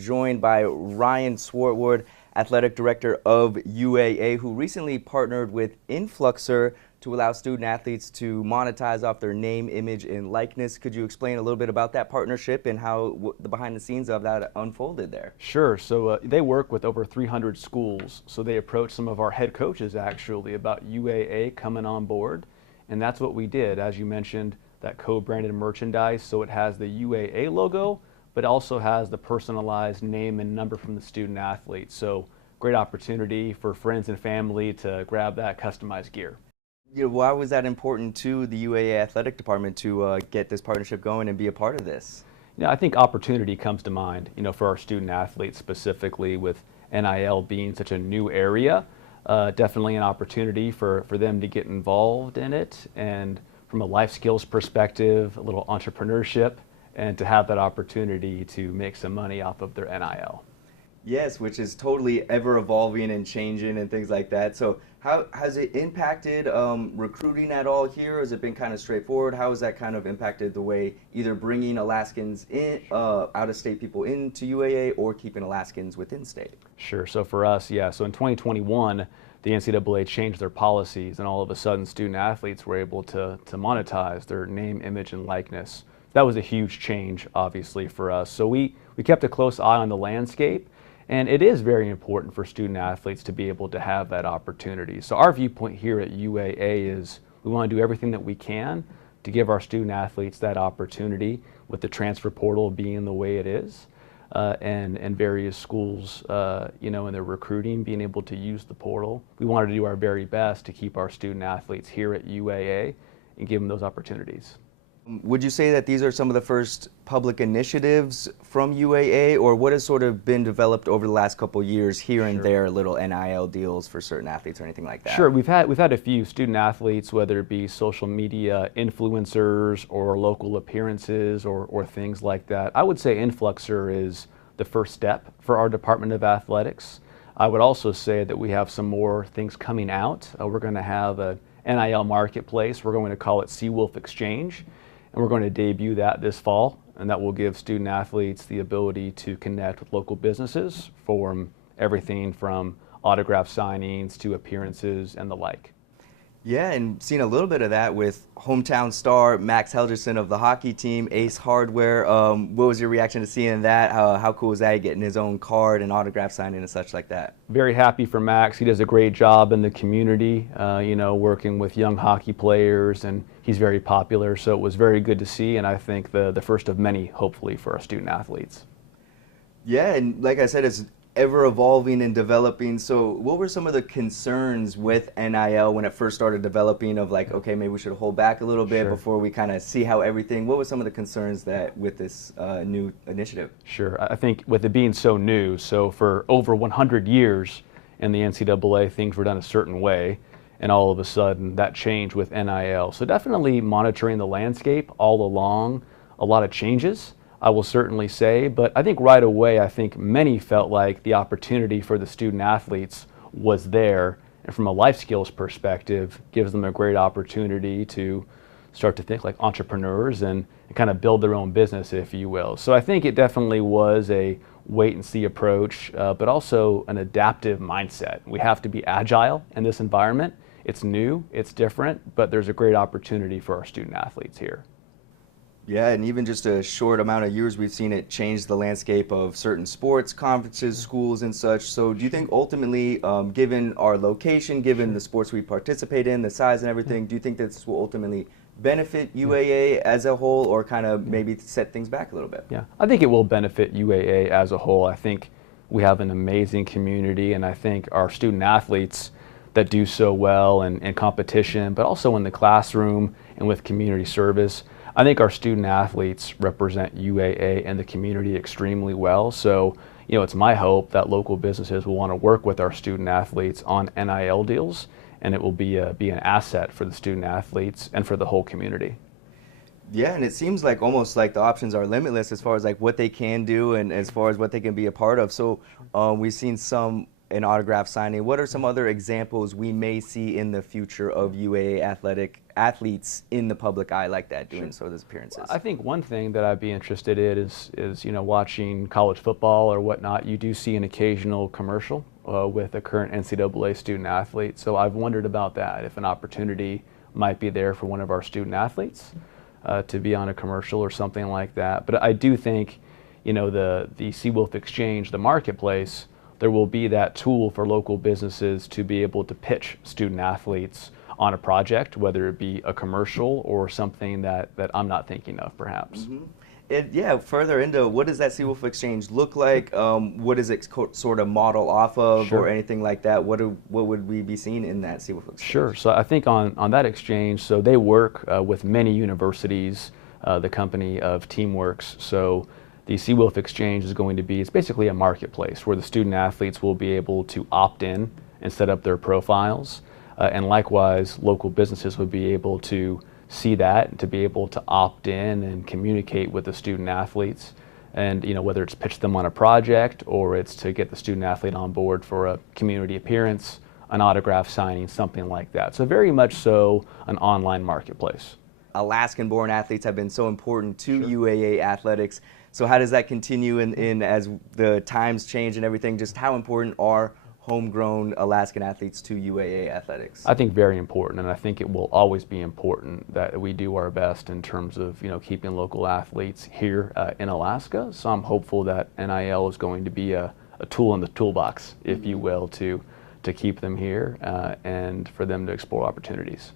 Joined by Ryan Swartwood, Athletic Director of UAA, who recently partnered with Influxer to allow student athletes to monetize off their name, image, and likeness. Could you explain a little bit about that partnership and how the behind the scenes of that unfolded there? Sure. So they work with over 300 schools. So they approached some of our head coaches actually about UAA coming on board. And that's what we did. As you mentioned, that co-branded merchandise. So it has the UAA logo, but also has the personalized name and number from the student athlete. So great opportunity for friends and family to grab that customized gear. Why was that important to the UAA athletic department to get this partnership going and be a part of this? I think opportunity comes to mind, for our student athletes specifically with NIL being such a new area. Definitely an opportunity for them to get involved in it, and from a life skills perspective, a little entrepreneurship, and to have that opportunity to make some money off of their NIL. Yes, which is totally ever evolving and changing and things like that. So how has it impacted recruiting at all here? Has it been kind of straightforward? How has that kind of impacted the way either bringing Alaskans in, out-of-state people into UAA, or keeping Alaskans within state? Sure. So for us, yeah. So in 2021, the NCAA changed their policies, and all of a sudden student athletes were able to monetize their name, image, and likeness. That was a huge change, obviously, for us. So we kept a close eye on the landscape, and it is very important for student athletes to be able to have that opportunity. So our viewpoint here at UAA is we want to do everything that we can to give our student athletes that opportunity, with the transfer portal being the way it is, and various schools, in their recruiting being able to use the portal. We wanted to do our very best to keep our student athletes here at UAA and give them those opportunities. Would you say that these are some of the first public initiatives from UAA, or what has sort of been developed over the last couple of years here and there, little NIL deals for certain athletes or anything like that? Sure, we've had a few student athletes, whether it be social media influencers or local appearances or things like that. I would say Influxer is the first step for our Department of Athletics. I would also say that we have some more things coming out. We're going to have a NIL marketplace. We're going to call it Seawolf Exchange. And we're going to debut that this fall, and that will give student athletes the ability to connect with local businesses for everything from autograph signings to appearances and the like. Yeah, and seen a little bit of that with hometown star Max Helgerson of the hockey team, Ace Hardware. What was your reaction to seeing that? How cool was that, getting his own card and autograph signing and such like that? Very happy for Max. He does a great job in the community, working with young hockey players, and he's very popular. So it was very good to see, and I think the first of many, hopefully, for our student athletes. Yeah, and like I said, it's ever evolving and developing. So what were some of the concerns with NIL when it first started developing, of like, okay, maybe we should hold back a little bit before we kind of see how everything, what were some of the concerns that with this new initiative? Sure. I think with it being so new, so for over 100 years in the NCAA, things were done a certain way, and all of a sudden that changed with NIL. So definitely monitoring the landscape all along, a lot of changes, I will certainly say, but I think right away, I think many felt like the opportunity for the student athletes was there, and from a life skills perspective, gives them a great opportunity to start to think like entrepreneurs and kind of build their own business, if you will. So I think it definitely was a wait and see approach, but also an adaptive mindset. We have to be agile in this environment. It's new, it's different, but there's a great opportunity for our student athletes here. Yeah, and even just a short amount of years, we've seen it change the landscape of certain sports, conferences, schools, and such. So do you think ultimately, given our location, given the sports we participate in, the size and everything, do you think this will ultimately benefit UAA as a whole, or kind of maybe set things back a little bit? Yeah, I think it will benefit UAA as a whole. I think we have an amazing community, and I think our student athletes that do so well in competition, but also in the classroom and with community service. I think our student athletes represent UAA and the community extremely well. So, it's my hope that local businesses will want to work with our student athletes on NIL deals, and it will be an asset for the student athletes and for the whole community. Yeah, and it seems like almost like the options are limitless as far as like what they can do and as far as what they can be a part of. So we've seen some an autograph signing. What are some other examples we may see in the future of UAA athletes in the public eye like that, doing sort of those appearances? I think one thing that I'd be interested in is watching college football or whatnot. You do see an occasional commercial with a current NCAA student athlete. So I've wondered about that, if an opportunity might be there for one of our student athletes to be on a commercial or something like that. But I do think, the Seawolf Exchange, the marketplace, there will be that tool for local businesses to be able to pitch student athletes on a project, whether it be a commercial or something that I'm not thinking of, perhaps. Yeah, further into what does that Seawolf Exchange look like? What does it sort of model off of, or anything like that? What would we be seeing in that Seawolf Exchange? Sure. So I think on that exchange, so they work with many universities, the company of Teamworks. So the Seawolf Exchange is going to be, it's basically a marketplace where the student athletes will be able to opt in and set up their profiles. And likewise, local businesses would be able to see that and to be able to opt in and communicate with the student athletes. And whether it's pitch them on a project or it's to get the student athlete on board for a community appearance, an autograph signing, something like that. So very much so an online marketplace. Alaskan-born athletes have been so important to UAA athletics. So how does that continue in as the times change and everything? Just how important are homegrown Alaskan athletes to UAA athletics? I think very important, and I think it will always be important that we do our best in terms of keeping local athletes here in Alaska. So I'm hopeful that NIL is going to be a tool in the toolbox, if you will, to keep them here and for them to explore opportunities.